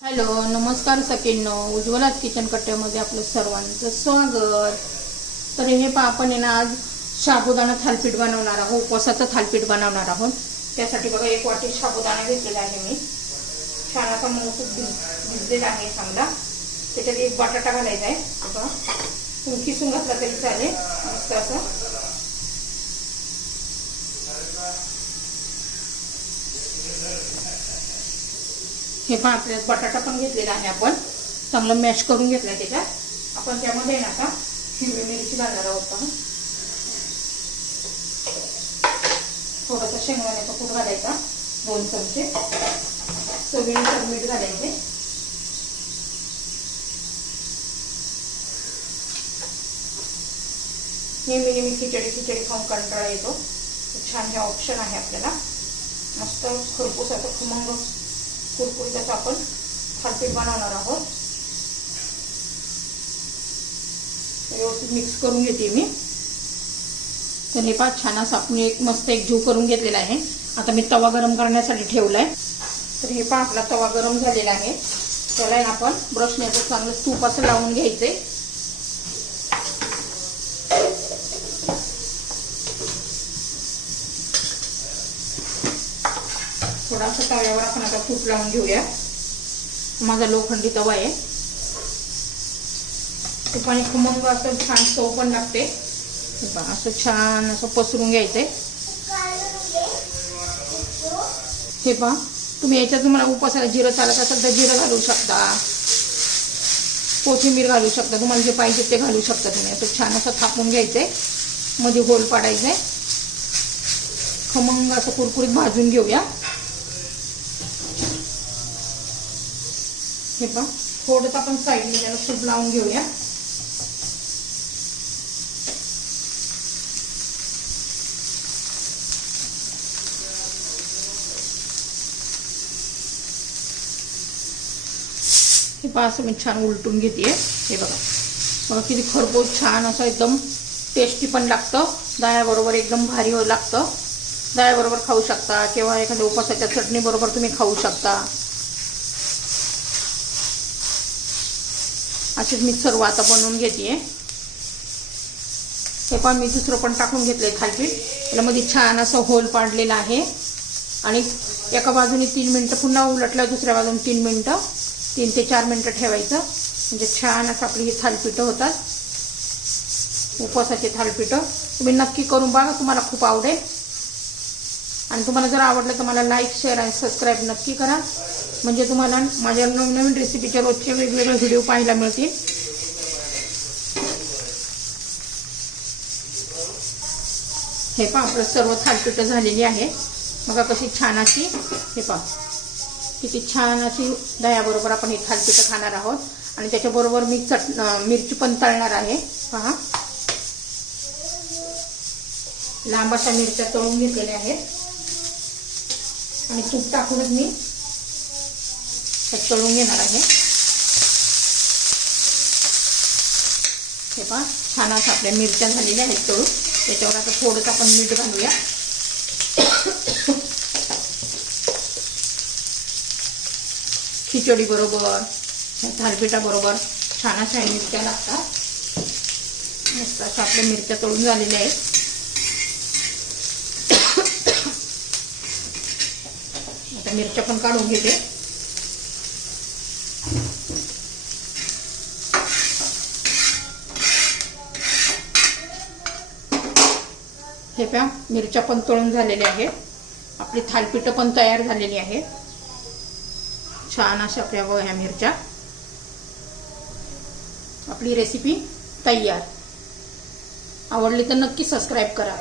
Hello नमस्कार सकिनो उज्ज्वलात kitchen कट्ट्यामध्ये आपलं सर्वांचं स्वागत. तर हे पहा आपण आहे ना आज शाबुदाणा थालपीठ बनवणार आहोत उपवासाचं थालपीठ बनवणार आहोत. त्यासाठी बघा एक वाटी साबुदाणा घेतलेला आहे मी. छान असा मऊसूत भिज भिजलेला आहे चांगला. त्याच्यात एक बटाटा घालायचा आहे. बघा तुम्ही किसून घातला तरी चालेल. मस्त असं. हे पण आपल्याला बटाटा पण घेतलेला आहे आपण. चांगलं मॅश करून घेतलं आहे त्याच्यात. आपण त्यामध्ये ना आता हिरवी मिरची घालणार आहोत आपण थोडंसं शेंगदाण्याचा कूट घालायचा. दोन चमचे. चवीनुसार मीठ घालायचे. नेहमी नेहमी खिचडी खिचडी खाऊन कंटाळा येतो. छान हे ऑप्शन आहे आपल्याला. मस्त खरपूस असं खमंग कुरकुरीत असं आपण थालपीठ बनवणार आहोत. व्यवस्थित मिक्स करून घेते मी. तर हे पहा छान असं आपण एक मस्त एक जीव करून घेतलेला आहे. आता मी तवा गरम करण्यासाठी ठेवला आहे तर हे पहा आपला तवा गरम झालेला आहे. त्याला आपण ब्रशने चांगलं तूप असं लावून घ्यायचंय. थोडासा तव्यावर आपण आता तूप लावून घेऊया. माझा लोखंडी तवा आहे. तुपाने खमंग असं छान चव पण लागते. असं छान असं पसरून घ्यायचंय. हे पहा तुम्ही याच्यात तुम्हाला उपासाला जिरं चालत असेल तर जिरं घालू शकता. कोथिंबीर घालू शकता. तुम्हाला जे पाहिजे ते घालू शकता तुम्ही. असं छान असं थापून घ्यायचंय. मध्ये होल पाडायचंय. खमंग असं कुरकुरीत भाजून घेऊया. हे पण थोडंसं आपण साईडने त्याला सूप लावून घेऊया. हे पहा असं मी छान उलटून घेते हे बघा. बघा किती खरपूस छान असं एकदम टेस्टी पण लागतं. दह्याबरोबर एकदम भारी हो लागतं. दह्याबरोबर खाऊ शकता किंवा एखाद्या उपासाच्या चटणीबरोबर तुम्ही खाऊ शकता. असेच मी सर्व आता बनवून घेते हे पण मी दुसरं पण टाकून घेतलं आहे थालपीठ त्यामध्ये छान असं होल पाडलेलं आहे. आणि एका बाजूने तीन मिनटं पुन्हा उलटलं दुसऱ्या बाजूने तीन मिनटं तीन ते चार मिनटं ठेवायचं. म्हणजे छान असं आपली ही थालपीठं होतात. उपवासाचे थालपीठं. तुम्ही नक्की करून बघा तुम्हाला खूप आवडेल. आणि तुम्हाला जर आवडलं तर मला लाईक शेअर आणि सबस्क्राईब नक्की करा. म्हणजे तुम्हाला माझ्या नवनवीन रेसिपीच्या रोजचे वेगवेगळे व्हिडिओ पाहायला मिळतील. हे पहा आपलं सर्व थालपिठं झालेली आहे. बघा कशी छान अशी हे पहा. किती छान अशी दह्याबरोबर आपण हे थालपिठं खाणार आहोत. आणि त्याच्याबरोबर मी चट मिरची पण तळणार आहे. पहा. लांब अशा मिरच्या तळून घेतलेल्या आहेत. आणि तूप टाकूनच मी तळून घेणार आहे. हे पहा छान असं आपल्या मिरच्या झालेल्या आहेत तळून त्याच्यावर आता थोडंसं आपण मीठ घालूया. खिचडी बरोबर थालपिठा बरोबर छान अशा मिरच्या लागतात. मस्त अशा आपल्या मिरच्या तळून झालेल्या आहेत. आता मिरच्या पण काढून घेते. हे प्या मिरच्या पण तळून झालेल्या आहेत. आपली थालपीठं पण तयार झालेली आहेत. छान अशा आपल्या ह्या मिरच्या. आपली रेसिपी तयार. आवडली तर नक्की सबस्क्राईब करा.